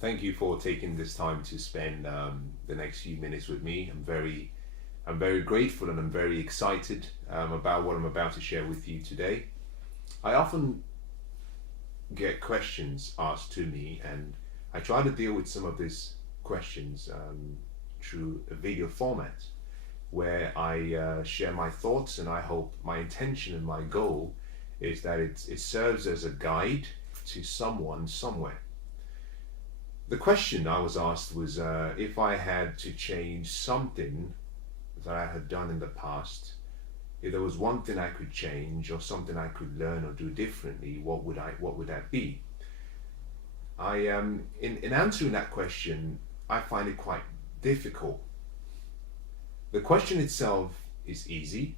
Thank you for taking this time to spend the next few minutes with me. I'm very grateful and I'm very excited about what I'm about to share with you today. I often get questions asked to me, and I try to deal with some of these questions through a video format where I share my thoughts, and I hope my intention and my goal is that it serves as a guide to someone somewhere. The question I was asked was if I had to change something that I had done in the past, if there was one thing I could change or something I could learn or do differently, what would that be? In answering that question, I find it quite difficult. The question itself is easy,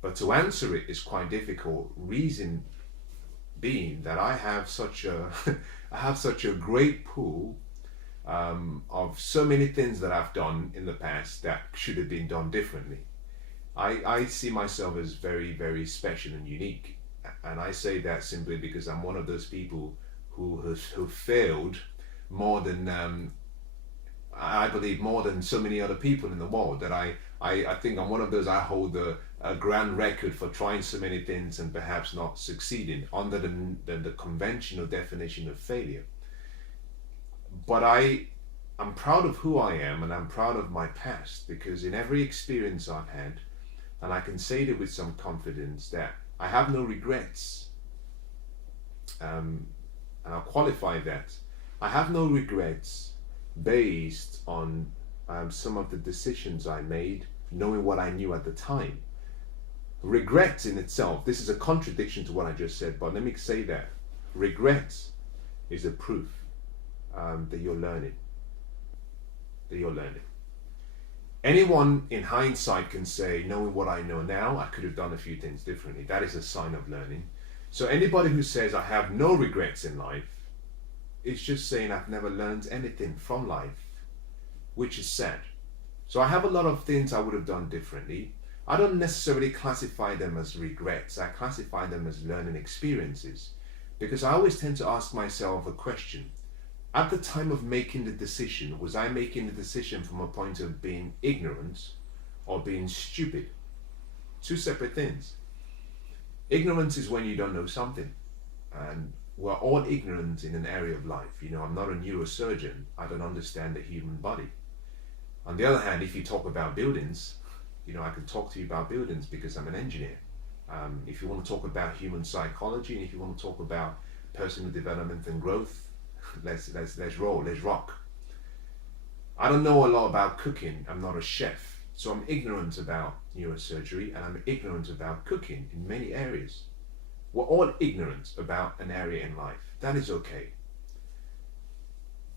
but to answer it is quite difficult. Reason being that I have such a I have such a great pool of so many things that I've done in the past that should have been done differently. I see myself as very, very special and unique, and I say that simply because I'm one of those people who failed more than I believe more than so many other people in the world. That I think I'm one of those. I hold a grand record for trying so many things and perhaps not succeeding under the conventional definition of failure. But I'm proud of who I am, and I'm proud of my past, because in every experience I've had, and I can say that with some confidence, that I have no regrets. And I'll qualify that. I have no regrets based on some of the decisions I made, knowing what I knew at the time. Regret in itself, this is a contradiction to what I just said, but let me say that regret is a proof that you're learning. Anyone in hindsight can say, knowing what I know now, I could have done a few things differently. That is a sign of learning. So anybody who says I have no regrets in life, it's just saying I've never learned anything from life, which is sad. So I have a lot of things I would have done differently. I don't necessarily classify them as regrets. I classify them as learning experiences, because I always tend to ask myself a question. At the time of making the decision, was I making the decision from a point of being ignorant or being stupid? Two separate things. Ignorance is when you don't know something, and we're all ignorant in an area of life. I'm not a neurosurgeon. I don't understand the human body. On the other hand, if you talk about buildings, I can talk to you about buildings because I'm an engineer. If you want to talk about human psychology, and if you want to talk about personal development and growth, let's roll, let's rock. I don't know a lot about cooking. I'm not a chef, so I'm ignorant about neurosurgery, and I'm ignorant about cooking in many areas. We're all ignorant about an area in life. That is okay.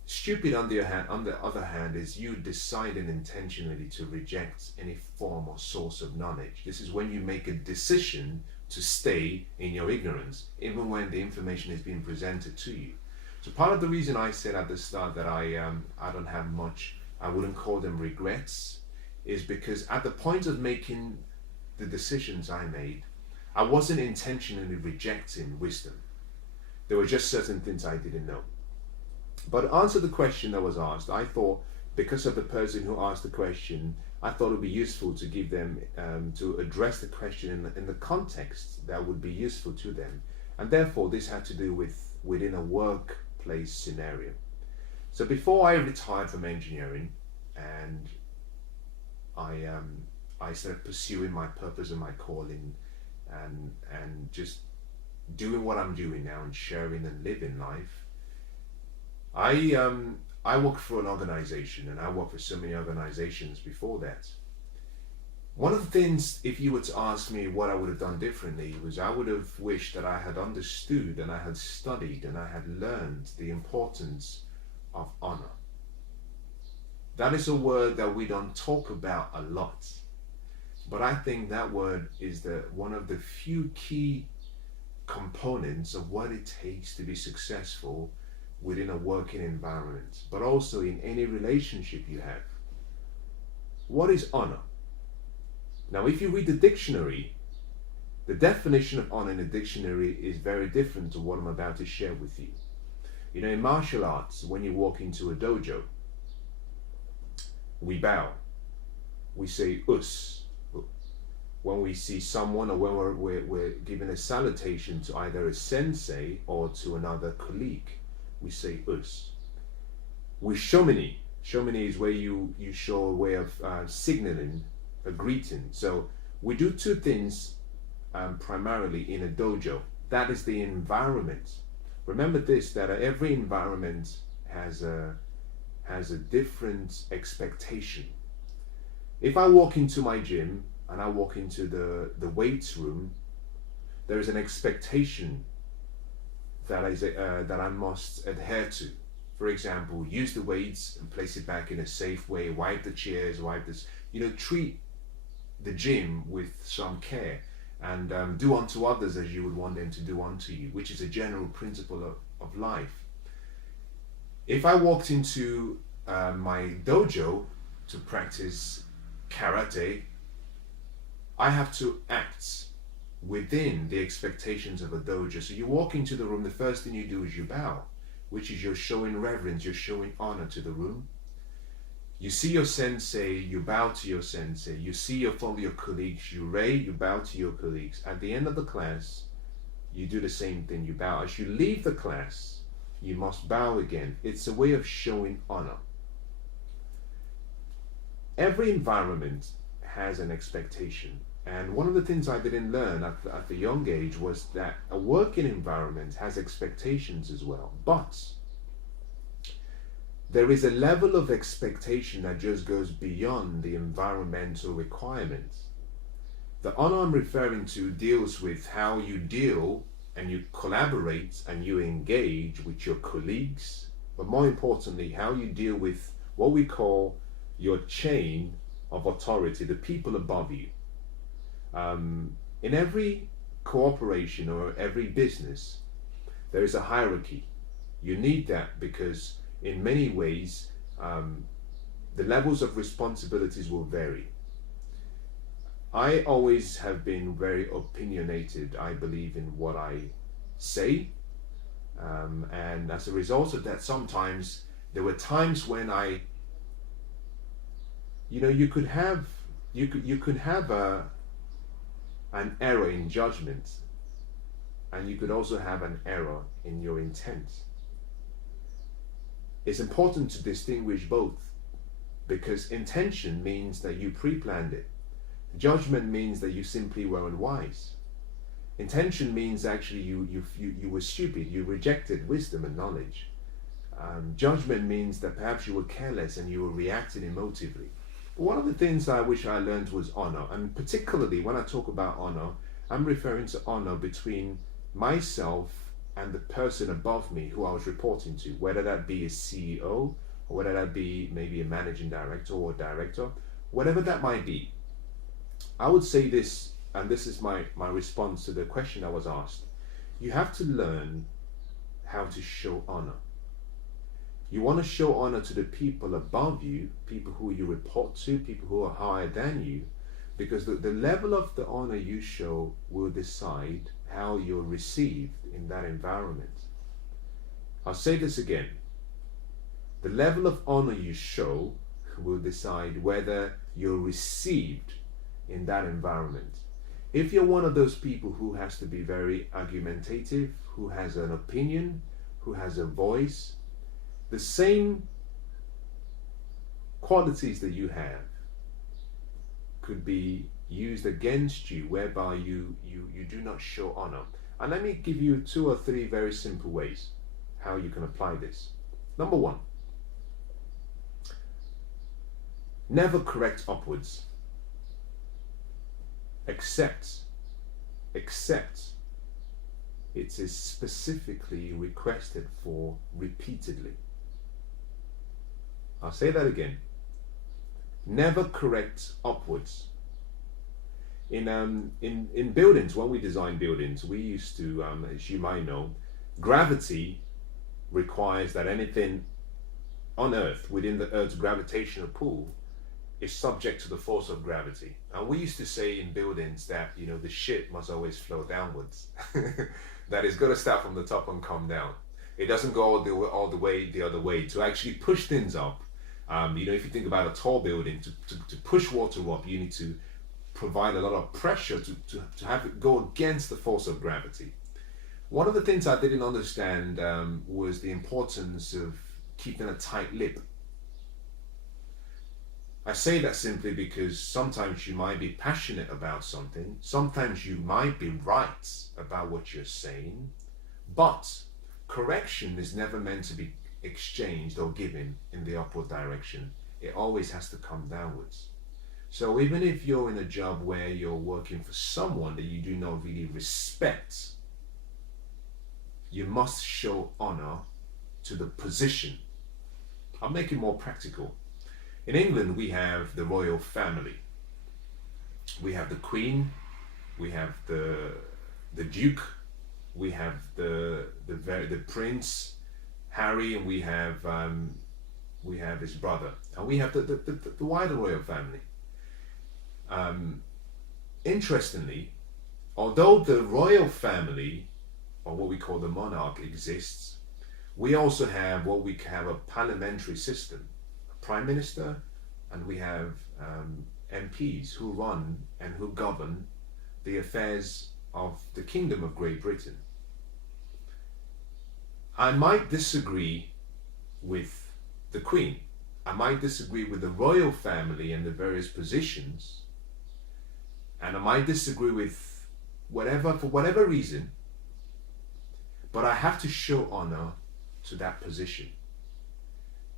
Stupid, on the other hand, is you deciding intentionally to reject any form or source of knowledge. This is when you make a decision to stay in your ignorance, even when the information is being presented to you. So part of the reason I said at the start that I don't have much, I wouldn't call them regrets, is because at the point of making the decisions I made, I wasn't intentionally rejecting wisdom. There were just certain things I didn't know. But to answer the question that was asked, I thought, because of the person who asked the question, I thought it would be useful to give them, to address the question in the context that would be useful to them. And therefore, this had to do with within a workplace scenario. So before I retired from engineering, and I started pursuing my purpose and my calling, and just doing what I'm doing now and sharing and living life, I worked for an organization, and I worked for so many organizations before that. One of the things, if you were to ask me what I would have done differently, was I would have wished that I had understood and I had studied and I had learned the importance of honor. That is a word that we don't talk about a lot, but I think that word is one of the few key components of what it takes to be successful within a working environment, but also in any relationship you have. What is honor? Now, if you read the dictionary, the definition of honor in the dictionary is very different to what I'm about to share with you. You know, in martial arts, when you walk into a dojo, we bow. We say us. When we see someone, or when we're giving a salutation to either a sensei or to another colleague, we say us. With shomini, shomini is where you show a way of signaling a greeting. So we do two things primarily in a dojo. That is the environment. Remember this, that every environment has a different expectation. If I walk into my gym and I walk into the weights room, there is an expectation that I must adhere to. For example, use the weights and place it back in a safe way, wipe the chairs, treat the gym with some care, and do unto others as you would want them to do unto you, which is a general principle of life. If I walked into my dojo to practice karate, I have to act within the expectations of a dojo. So you walk into the room, the first thing you do is you bow, which is you're showing reverence, you're showing honor to the room. You see your sensei, you bow to your sensei. You see your colleagues, you bow to your colleagues. At the end of the class, you do the same thing, you bow. As you leave the class, you must bow again. It's a way of showing honor. Every environment has an expectation. And one of the things I didn't learn at the young age was that a working environment has expectations as well. But there is a level of expectation that just goes beyond the environmental requirements. The honor I'm referring to deals with how you deal and you collaborate and you engage with your colleagues, but more importantly, how you deal with what we call your chain of authority, the people above you. In every cooperation or every business, there is a hierarchy. You need that because in many ways, the levels of responsibilities will vary. I always have been very opinionated. I believe in what I say. And as a result of that, sometimes there were times when you could have an error in judgment, and you could also have an error in your intent. It's important to distinguish both, because intention means that you pre-planned it. Judgment means that you simply were unwise. Intention means actually you were stupid, you rejected wisdom and knowledge. Judgment means that perhaps you were careless and you were reacting emotively. One of the things I wish I learned was honor, and particularly when I talk about honor, I'm referring to honor between myself and the person above me who I was reporting to, whether that be a CEO or whether that be maybe a managing director or director, whatever that might be. I would say this, and this is my response to the question I was asked. You have to learn how to show honor. You want to show honor to the people above you, people who you report to, people who are higher than you, because the level of the honor you show will decide how you're received in that environment. I'll say this again. The level of honor you show will decide whether you're received in that environment. If you're one of those people who has to be very argumentative, who has an opinion, who has a voice, the same qualities that you have could be used against you, whereby you do not show honor. And let me give you 2 or 3 very simple ways how you can apply this. Number 1, never correct upwards. Except it is specifically requested for repeatedly. I'll say that again. Never correct upwards. In buildings, when we design buildings, we used to, as you might know, gravity requires that anything on Earth, within the Earth's gravitational pull, is subject to the force of gravity. And we used to say in buildings that, the shit must always flow downwards. That it's got to start from the top and come down. It doesn't go all the way the other way to actually push things up. If you think about a tall building, to push water up, you need to provide a lot of pressure to have it go against the force of gravity. One of the things I didn't understand was the importance of keeping a tight lip. I say that simply because sometimes you might be passionate about something, sometimes you might be right about what you're saying, but correction is never meant to be exchanged or given in the upward direction. It always has to come downwards. So even if you're in a job where you're working for someone that you do not really respect, you must show honor to the position. I'll make it more practical. In England, we have the royal family. We have the Queen, we have the Duke, we have the Prince Harry, and we have his brother, and we have the wider royal family. Interestingly, although the royal family, or what we call the monarch, exists, we also have what we have a parliamentary system. Prime Minister, and we have MPs who run and who govern the affairs of the Kingdom of Great Britain. I might disagree with the Queen. I might disagree with the royal family and the various positions, and I might disagree with for whatever reason, but I have to show honor to that position.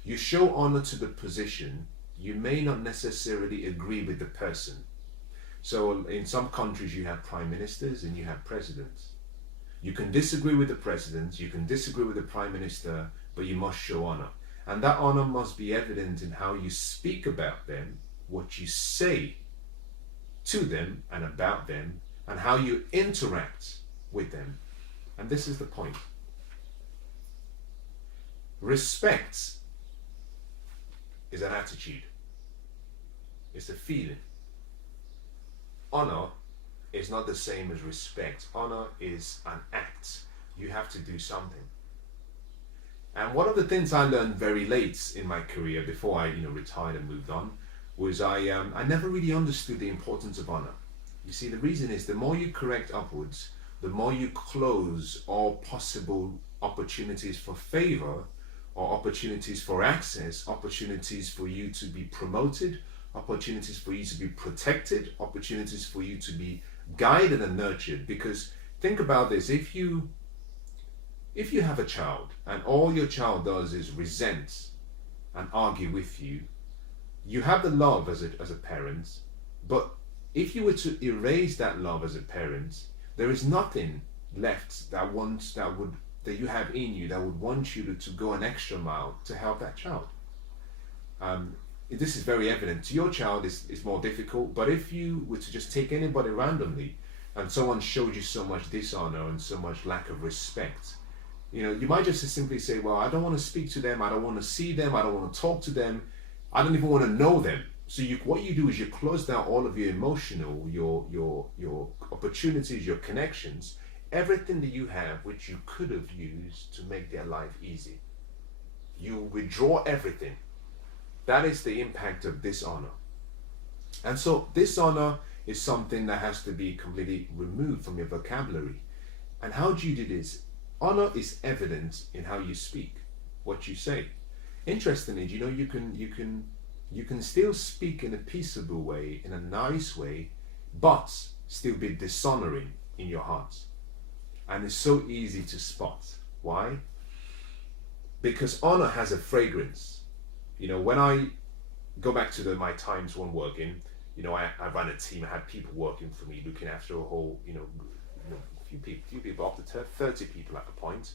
You show honor to the position, you may not necessarily agree with the person. So in some countries you have prime ministers and you have presidents. You can disagree with the president, you can disagree with the prime minister, but you must show honor. And that honor must be evident in how you speak about them, what you say to them and about them, and how you interact with them. And this is the point. Respect is an attitude. It's a feeling. Honor is not the same as respect. Honor is an act. You have to do something. And one of the things I learned very late in my career, before I retired and moved on, was I never really understood the importance of honor. You see, the reason is the more you correct upwards, the more you close all possible opportunities for favor, or opportunities for access, opportunities for you to be promoted, opportunities for you to be protected, opportunities for you to be guided and nurtured. Because think about this, if you have a child and all your child does is resent and argue with you, you have the love as a parent, but if you were to erase that love as a parent, there is nothing left that you have in you that would want you to go an extra mile to help that child. This is very evident. To your child, it's more difficult, but if you were to just take anybody randomly and someone showed you so much dishonor and so much lack of respect, you might just simply say, well, I don't want to speak to them, I don't want to see them, I don't want to talk to them, I don't even want to know them. So what you do is you close down all of your emotional, your opportunities, your connections, everything that you have which you could have used to make their life easy. You withdraw everything. That is the impact of dishonor. And so dishonor is something that has to be completely removed from your vocabulary. And how do you do this? Honor is evident in how you speak, what you say. Interestingly, you can still speak in a peaceable way, in a nice way, but still be dishonoring in your heart. And it's so easy to spot. Why? Because honor has a fragrance. When I go back to my times when working, I ran a team, I had people working for me, looking after a whole, few people, up to 30 people at the point.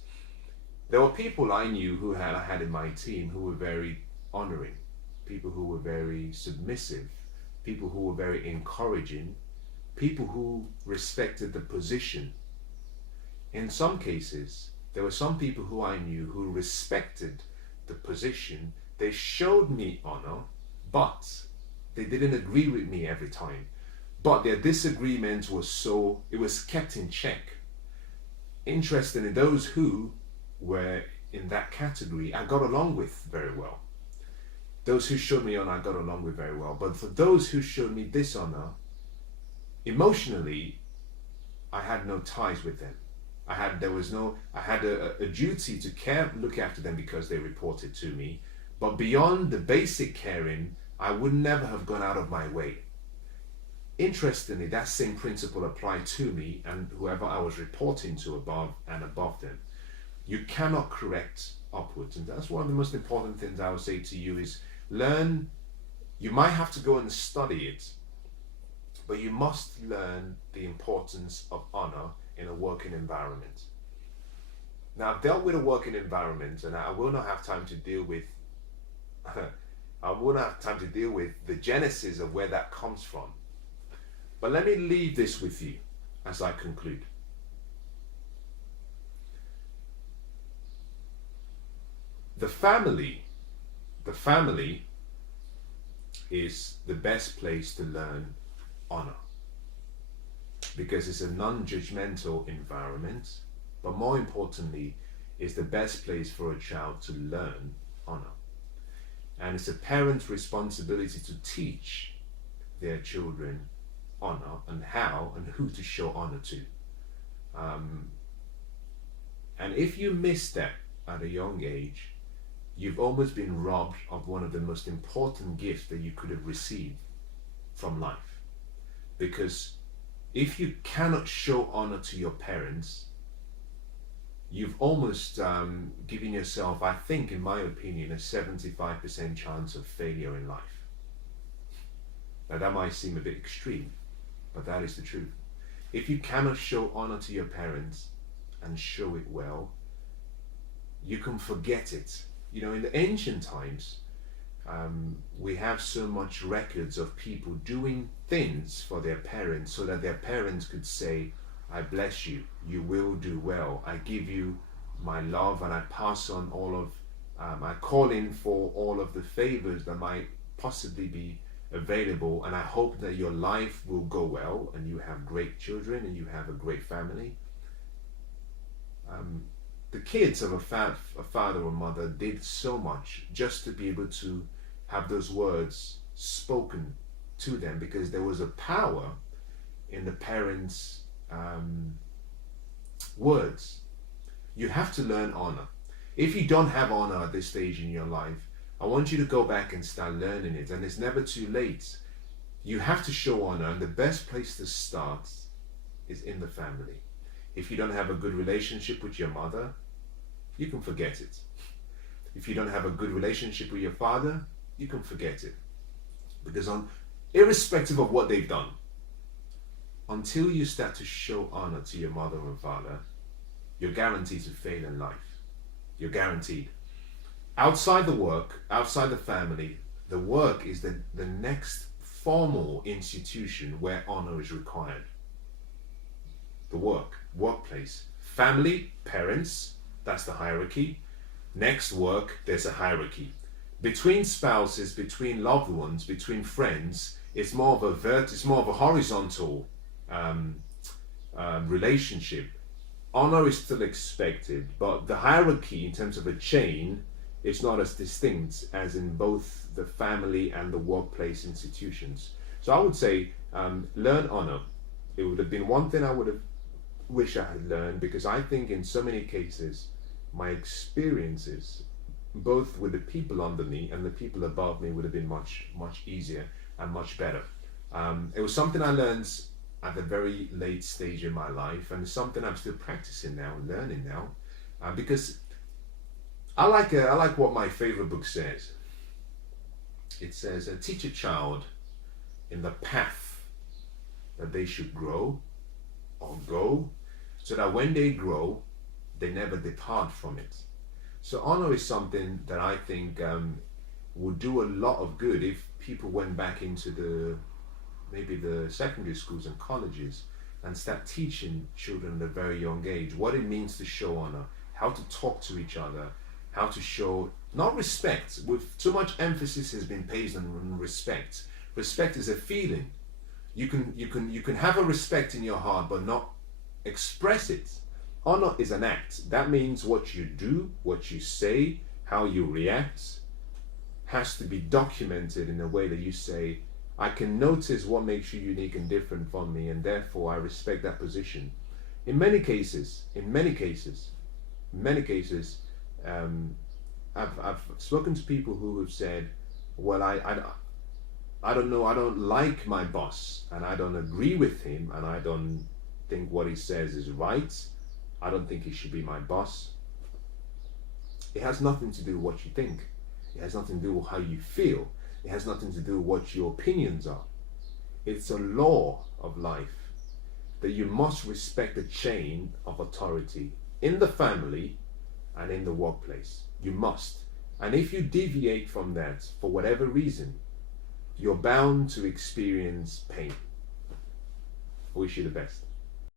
There were people I knew who I had in my team who were very honoring, people who were very submissive, people who were very encouraging, people who respected the position. In some cases, there were some people who I knew who respected the position. They showed me honor, but they didn't agree with me every time. But their disagreement was kept in check. Interestingly, those who were in that category, I got along with very well. Those who showed me honor, I got along with very well. But for those who showed me dishonor, emotionally, I had no ties with them. I had a duty to look after them because they reported to me. But beyond the basic caring, I would never have gone out of my way. Interestingly, that same principle applied to me and whoever I was reporting to above them. You cannot correct upwards. And that's one of the most important things I would say to you is learn. You might have to go and study it, but you must learn the importance of honor in a working environment. Now, I've dealt with a working environment, and I will not have time to deal with the genesis of where that comes from. But let me leave this with you as I conclude. The family is the best place to learn honor because it's a non-judgmental environment, but more importantly, it's the best place for a child to learn honor. And it's a parent's responsibility to teach their children honor and how and who to show honor to. And if you miss that at a young age, you've almost been robbed of one of the most important gifts that you could have received from life. Because if you cannot show honor to your parents, you've almost given yourself, I think, in my opinion, a 75% chance of failure in life. Now that might seem a bit extreme, but that is the truth. If you cannot show honor to your parents and show it well, you can forget it. You know, in the ancient times, we have so much records of people doing things for their parents so that their parents could say, I bless you, you will do well, I give you my love, and I pass on all of, I call in for all of the favors that might possibly be available, and I hope that your life will go well and you have great children and you have a great family. The kids of a father or mother did so much just to be able to have those words spoken to them, because there was a power in the parents' words. You have to learn honor. If you don't have honor at this stage in your life, I want you to go back and start learning it, and it's never too late. You have to show honor, and the best place to start is in the family. If you don't have a good relationship with your mother, you can forget it. If you don't have a good relationship with your father, you can forget it. Because irrespective of what they've done, until you start to show honor to your mother and father, you're guaranteed to fail in life. You're guaranteed. Outside the work, outside the family, the work is the next formal institution where honor is required. The workplace. Family, parents, that's the hierarchy. Next, work, there's a hierarchy. Between spouses, between loved ones, between friends, it's more of a horizontal relationship. Honor is still expected, but the hierarchy in terms of a chain is not as distinct as in both the family and the workplace institutions. So I would say learn honor. It would have been one thing I would have wished I had learned, because I think in so many cases my experiences both with the people under me and the people above me would have been much easier and much better. It was something I learned at a very late stage in my life, and it's something I'm still practicing now and learning now, because I like what my favorite book says. It says, teach a child in the path that they should grow or go, so that when they grow, they never depart from it. So honor is something that I think would do a lot of good if people went back into maybe the secondary schools and colleges and start teaching children at a very young age what it means to show honor, how to talk to each other, how to show, not respect, with too much emphasis has been placed on respect. Respect is a feeling. You can have a respect in your heart but not express it. Honor is an act. That means what you do, what you say, how you react has to be documented in a way that you say, I can notice what makes you unique and different from me, and therefore I respect that position. In many cases, I've spoken to people who have said, well, I don't know, I don't like my boss, and I don't agree with him, and I don't think what he says is right. I don't think he should be my boss. It has nothing to do with what you think. It has nothing to do with how you feel. It has nothing to do with what your opinions are. It's a law of life that you must respect the chain of authority in the family and in the workplace. You must. And if you deviate from that for whatever reason, you're bound to experience pain. I wish you the best.